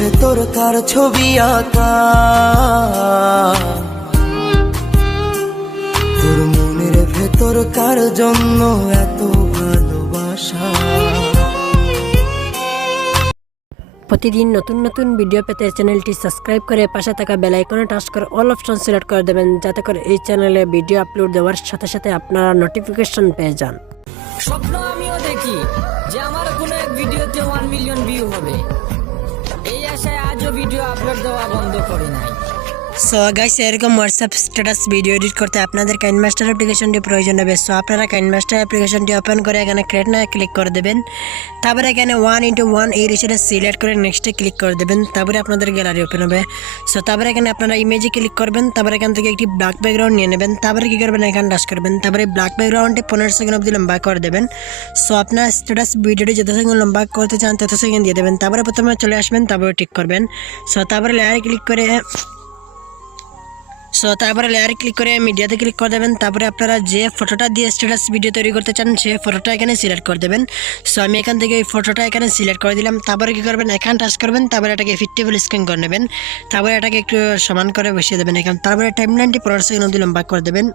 ভেতর কার ছবি আঁকা, তোর মনের ভেতর কার জন্য এত ভালোবাসা। প্রতিদিন নতুন নতুন ভিডিও পেতে চ্যানেলটি সাবস্ক্রাইব করে পাশে থাকা বেল আইকনে টাচ করে অল অপশন সিলেক্ট করে দেবেন, যাতে করে এই চ্যানেলে ভিডিও আপলোড দেওয়ার সাথে সাথে আপনারা নোটিফিকেশন পেয়ে যান। স্বপ্ন আমিও দেখি যে আমার কোনো এক ভিডিওতে 1 মিলিয়ন ভিউ হবে। এই আশায় আজও ভিডিও আপলোড দেওয়া বন্ধ করি নাই। সো গাইস, এরকম হোয়াটসঅ্যাপ স্ট্যাটাস ভিডিও এডিট করতে আপনাদের কাইনমাস্টার অ্যাপ্লিকেশনটি প্রয়োজন হবে। সো আপনারা কাইনমাস্টার অ্যাপ্লিকেশনটি ওপেন করে এখানে ক্রিয়েট না ক্লিক করে দেবেন। তারপরে এখানে 1:1 এই রেশিওটা সিলেক্ট করে নেক্সটে ক্লিক করে দেবেন। তারপরে আপনাদের গ্যালারি ওপেন হবে। সো তারপরে এখানে আপনারা ইমেজে ক্লিক করবেন। তারপরে এখান থেকে একটি ব্ল্যাক ব্যাকগ্রাউন্ড নিয়ে নেবেন। তারপরে কী করবেন, এখানে টাচ করবেন। তারপরে ব্ল্যাক ব্যাকগ্রাউন্ডটি 15 সেকেন্ড অবধি লম্বা করে দেবেন। সো আপনার স্ট্যাটাস ভিডিওটি যত সেকেন্ড লম্বা করতে চান তত সেকেন্ড দিয়ে দেবেন। তারপরে প্রথমে চলে আসবেন, তারপরে টিক করবেন। সো তারপরে লেয়ারে ক্লিক করে মিডিয়াতে ক্লিক করে দেবেন। তারপরে আপনারা যে ফটোটা দিয়ে স্ট্যাটাস ভিডিও তৈরি করতে চান সেই ফটোটা এখানে সিলেক্ট করে দেবেন। সো আমি এখান থেকে এই ফটোটা এখানে সিলেক্ট করে দিলাম। তারপরে কী করবেন, এখানে টাচ করবেন। তারপরে এটাকে 50 স্ক্যান করে নেবেন। তারপরে এটাকে একটু সমান করে বসিয়ে দেবেন এখানে। তারপরে টাইমলাইনটি 15 সেকেন্ড অবধি লম্বা করে দেবেন।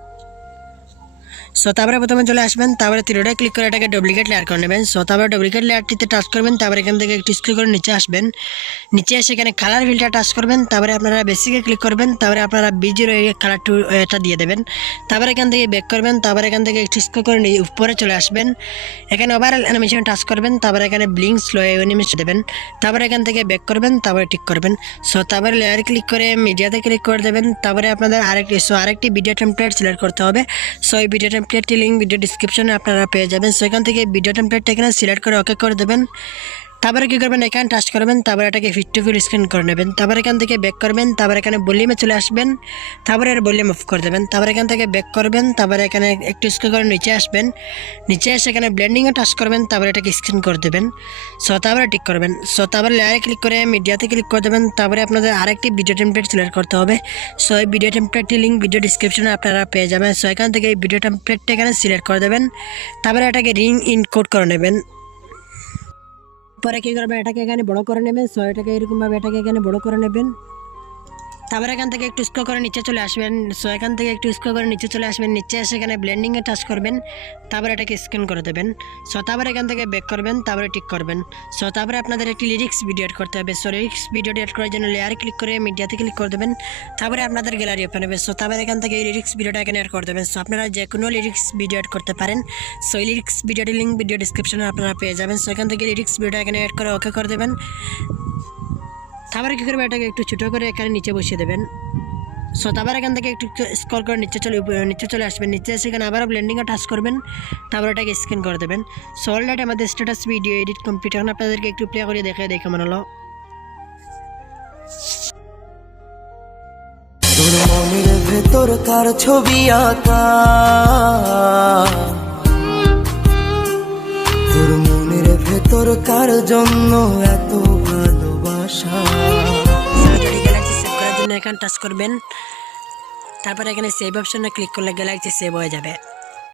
সো তারপরে প্রথমে চলে আসবেন। তারপরে তিনটা ক্লিক করে এটাকে ডুপ্লিকেট লেয়ার করে নেবেন। সো তারপরে ডুপ্লিকেট লেয়ারটিতে টাচ করবেন। তারপরে এখান থেকে একটু স্ক্রল করে নিচে আসবেন। নিচে এসে এখানে কালার ফিল্টার টাচ করবেন। তারপরে আপনারা বেসিকে ক্লিক করবেন। তারপরে আপনারা B0 কালার এটা দিয়ে দেবেন। তারপরে এখান থেকে ব্যাক করবেন। তারপরে এখান থেকে একটু স্ক্রল করে উপরে চলে আসবেন। এখানে ওভারঅল অ্যানিমেশন টাচ করবেন। তারপরে এখানে ব্লিঙ্ক স্লো অ্যানিমেশন দেবেন। তারপরে এখান থেকে ব্যাক করবেন। তারপরে টিক করবেন। সো তারপরে লেয়ার ক্লিক করে মিডিয়াতে ক্লিক করে দেবেন। তারপরে আপনাদের আরেকটি ভিডিও টেমপ্লেট সিলেক্ট করতে হবে। সো এই ভিডিও টেমপ্লেটটি লিঙ্ক ভিডিও ডিসক্রিপশনে আপনারা পেয়ে যাবেন। সো এখান থেকে ভিডিও টেমপ্লেটটা এখানে সিলেক্ট করে ওকে করে দেবেন। তারপরে কী করবেন, এখানে টাচ করবেন। তারপরে এটাকে 50 স্ক্যান করে নেবেন। তারপরে এখান থেকে ব্যাক করবেন। তারপরে এখানে ভলিউমে চলে আসবেন। তারপরে এর ভলিউম অফ করে দেবেন। তারপরে এখান থেকে ব্যাক করবেন। তারপরে এখানে একটু স্ক্রল করে নিচে আসবেন। নিচে এসে এখানে ব্লেন্ডিংয়ে টাচ করবেন। তারপরে এটাকে স্ক্যান করে দেবেন। সো তারপরে টিক করবেন। সো তারপরে লেয়ারে ক্লিক করে মিডিয়াতে ক্লিক করে দেবেন। তারপরে আপনাদের আরেকটি ভিডিও টেমপ্লেট সিলেক্ট করতে হবে। সো এই ভিডিও টেমপ্লেটটি লিঙ্ক ভিডিও ডিসক্রিপশনে আপনারা পেয়ে যাবেন। সো এখান থেকে এই ভিডিও টেমপ্লেটটা এখানে সিলেক্ট করে দেবেন। তারপরে এটাকে রিং ইনকোড করে নেবেন। পরে কী করবেন, এটাকে এখানে বড় করে নেবেন। সো এটাকে এরকমভাবে এটাকে এখানে বড় করে নেবেন। তারপরে এখান থেকে একটু স্ক্রল করে নিচে চলে আসবেন। সো এখান থেকে একটু স্ক্রল করে নিচে চলে আসবেন। নিচে এসে এখানে ব্লেন্ডিংয়ে টাচ করবেন। তারপরে এটাকে স্ক্যান করে দেবেন। সো তারপরে এখান থেকে ব্যাক করবেন। তারপরে টিক করবেন। সো তারপরে আপনাদের একটি লিরিক্স ভিডিও এড করতে হবে। সো লিরিক্স ভিডিও এড করার জন্য লেয়ারে ক্লিক করে মিডিয়াতে ক্লিক করে দেবেন। তারপরে আপনাদের গ্যালারি ওপেন হবে। সো তারপরে এখান থেকে এই লিরিক্স ভিডিওটা এখানে এড করে দেবেন। সো আপনারা যে কোনো লিরিক্স ভিডিও এড করতে পারেন। সো এই লিরিক্স ভিডিওটির লিঙ্ক ভিডিও ডিসক্রিপশনে আপনারা পেয়ে যাবেন। সো এখান থেকে লিরিক্স ভিডিওটা এখানে এড করে ওকে করে দেবেন। তারপরে কী করবে, এটাকে একটু ছোটো করে এখানে নিচে বসিয়ে দেবেন। সো তারপর এখান থেকে একটু স্ক্রল করে নিচে চলে আসবেন। নিচে এসে এখানে আবারও ব্লেন্ডিংয়ে টাচ করবেন। তারপর এটাকে স্ক্যান করে দেবেন। সো অলরেডি আমাদের স্ট্যাটাস ভিডিও এডিট কমপ্লিট। এখন আপনাদেরকে একটু প্লে করে দেখে মনে হলো। তোর মনের ভেতর কার ছবি আঁকা, তোর মনের ভেতর কার জন্য এত ভালোবাসা। এখানে টাচ করবেন। তারপরে এখানে সেভ অপশনে ক্লিক করলে গ্যালারিতে সেভ হয়ে যাবে।